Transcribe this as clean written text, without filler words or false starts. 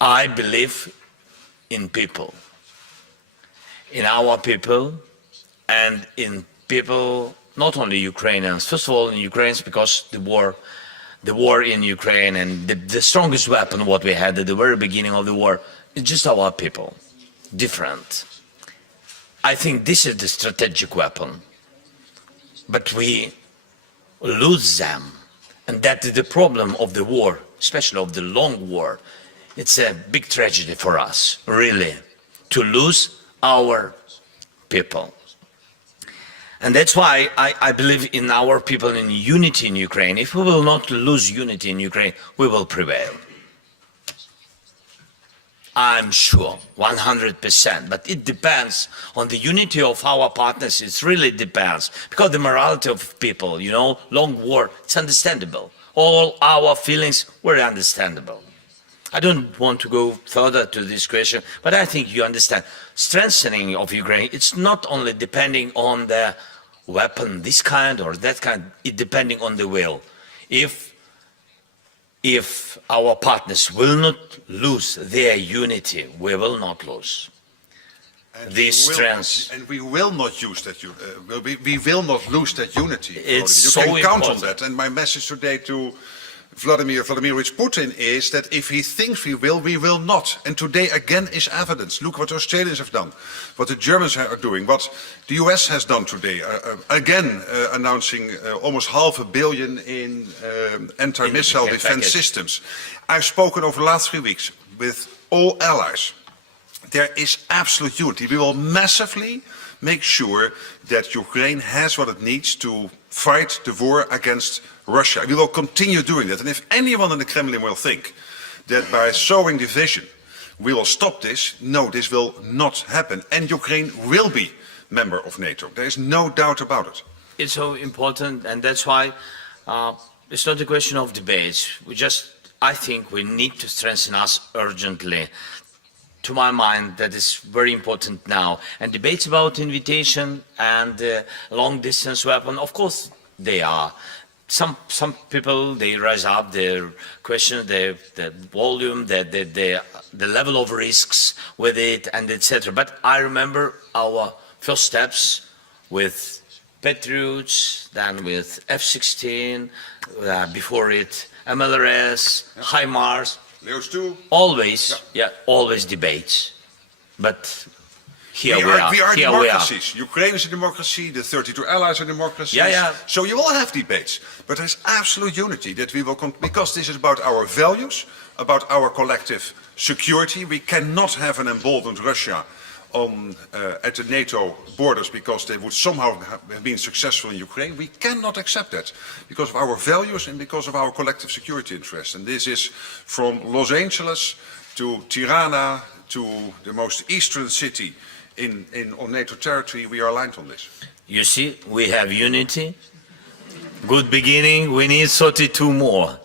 I believe in people, in our people, and in people, not only Ukrainians, first of all in Ukrainians because the war in Ukraine and the strongest weapon what we had at the very beginning of the war is just our people, different. I think this is the strategic weapon, but we lose them, and that is the problem of the war, especially of the long war. It's a big tragedy for us, really, to lose our people. And that's why I believe in our people, in unity in Ukraine. If we will not lose unity in Ukraine, we will prevail. I'm sure, 100%, but it depends on the unity of our partners. It really depends, because the morality of people, you know, long war, it's understandable. All our feelings were understandable. I don't want to go further to this question, but I think you understand. Strengthening of Ukraine, it's not only depending on the weapon, this kind or that kind, it's depending on the will. If our partners will not lose their unity, we will not lose this strength. And we will not use that. We will not lose that unity. It's you so can count important on that. And my message today to Volodymyr Putin is that if he thinks we will not. And today again is evidence. Look what the Australians have done, what the Germans are doing, what the US has done today. Again, announcing almost $500 million in anti-missile defense systems. I've spoken over the last 3 weeks with all allies. There is absolute unity. We will massively make sure that Ukraine has what it needs to fight the war against Russia. We will continue doing that. And if anyone in the Kremlin will think that by sowing division we will stop this, no, this will not happen. And Ukraine will be member of NATO. There is no doubt about it. It's so important, and that's why it's not a question of debates. I think we need to strengthen us urgently. To my mind, that is very important now. And debates about invitation and long-distance weapon, of course, they are. Some people, they raise up their question, the volume, the level of risks with it, and etc. But I remember our first steps with Patriots, then with F-16, before it MLRS, HIMARS. Leos 2. Always, always debates. But here we are. We are democracies. Ukraine is a democracy, the 32 allies are democracies. So you will have debates. But there's absolute unity that we will, because this is about our values, about our collective security. We cannot have an emboldened Russia at the NATO borders because they would somehow have been successful in Ukraine. We cannot accept that because of our values and because of our collective security interests. And this is from Los Angeles to Tirana to the most eastern city on NATO territory. We are aligned on this. You see, we have unity. Good beginning. We need 32 more.